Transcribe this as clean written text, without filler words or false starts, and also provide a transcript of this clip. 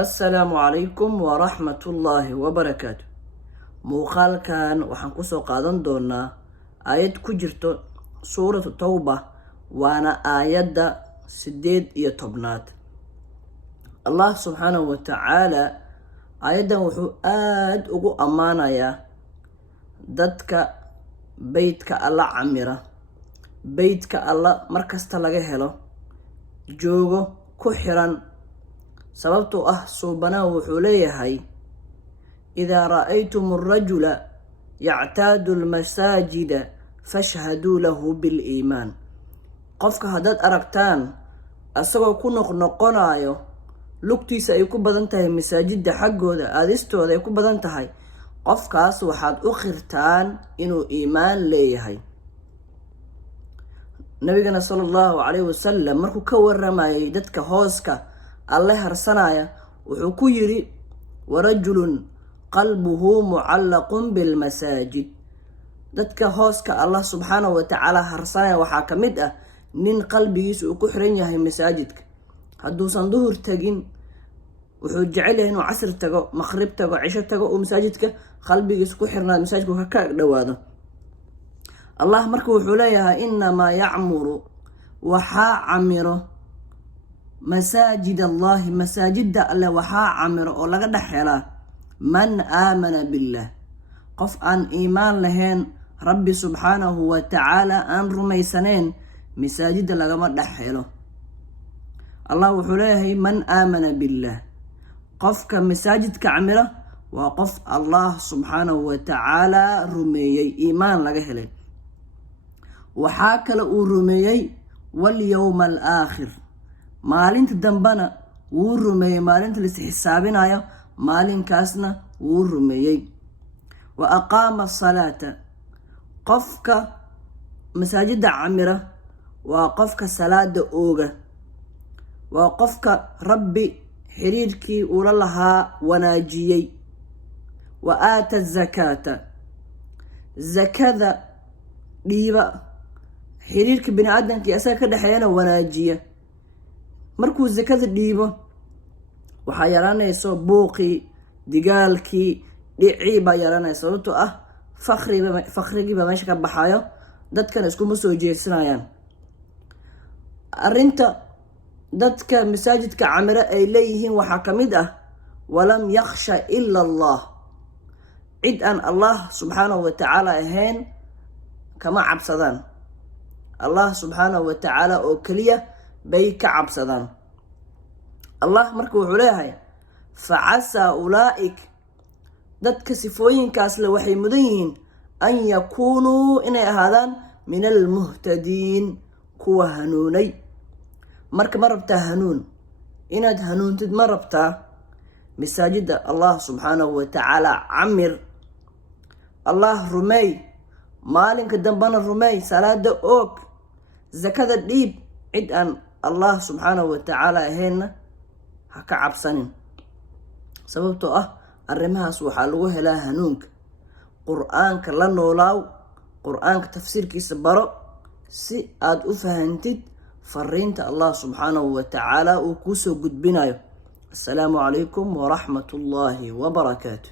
السلام عليكم ورحمة الله وبركاته. muuqaalkan waxaan kusoo qaadan doonaa aayad ku jirto suuratu tawba, waana aayadda 18. allah subxaanahu wa tacaala aayaddan wuxuu aad ugu ammaanayaa dadka beydka alla camira, beydka alla markasta laga helo joogo ku xiran. sababtoo ah suubanahu wuxuu leeyahay: إذا رأيتم الرجل يعتاد المساجد فاشهدوا له بالإيمان. qofka haddaad aragtaan asagoo ku noqnoqonayo lugtiisa ay ku badan tahay masaajidda xaggooda, aadistooda ay ku badan tahay, qofkaas waxaad u qirtaan inuu iimaan leeyahay. nabigana sallallahu calayhi wasallam markuu ka waramayay dadka hooska alle harsanaya wuxuu ku yiri: warajulun qalbuhu mucallaqun bilmasaajid. dadka hooska allah subxaanahu wa tacaala harsanaya waxaa ka mid ah nin qalbigiisa uu ku xiran yahay masaajidka. hadduusan duhur tagin wuxuu jecel yahay inuu casr tago, maqrib tago, cisho tago, uu masaajidka qalbigiisa ku xirnaado, masaajidka ka dhawaado. allah marka wuxuu leeyahay: inamaa yacmuru, waxaa camiro masaajid allahi, masaajidda alle waxaa camiro oo laga dhex helaa man aamana billah, qof aan iimaan lahayn, rabbi subxaanahu wa tacaala aan rumaysaneen, masaajidda lagama dhex helo. allah wuxuu leeyahay: man aamana billah, qofka masaajidka camira waa qof allah subxaanahu wa tacaala rumeeyey, iimaan laga helay. waxaa kale uu rumeeyey walyowma alaakhir, maalinta dambena wuu rumeeyey, maalinta lais xisaabinayo maalinkaasna wuu rumeeyey. wa aqaama asalaata, qofka masaajidda camira waa qofka salaada ooga, waa qofka rabbi xiriirkii ula lahaa wanaajiyey. wa aata zakaata, zakada dhiiba, xiriirka bini aadamkii asaga ka dhexeeyana wanaajiya. markuu zakada dhiibo waxaa yaraanayso buuqii, digaalkii, dhicii baa yaraanaysa. sababtoo ah fakrigiiba meesha ka baxayo, dadkana iskuma soo jeedsanayaan. arrinta dadka masaajidka camiro ay leeyihiin waxaa ka mid ah: walam yakhsha ila allah, cid aan allah subxaanahu wa tacaala ahayn kama cabsadaan. allah subxaanahu wa tacaala oo keliya bay ka cabsadaan. allah marka wuxuu leeyahay: facasaa ulaa'ik, dadka sifooyinkaas le waxay mudan yihiin an yakuunuu, inay ahaadaan min almuhtadiin, kuwa hanuunay. marka ma rabtaa hanuun, inaad hanuuntid ma rabtaa, masaajidda allah subxaanahu wa tacaala camir, allah rumeey, maalinka dambena rumeey, salaada oog, zakada dhiib. cid aan allah subxaanahu wa tacaala ahaynna ha ka cabsanin. sababtoo ah arrimahaas waxaa lagu helaa hanuunka. qur-aanka la noolaaw, qur-aanka tafsiirkiisa baro si aad u fahantid fariinta allah subxaanahu wa tacaala uu kuusoo gudbinayo. assalaamu calaykum waraxmat ullaahi wabarakaatu.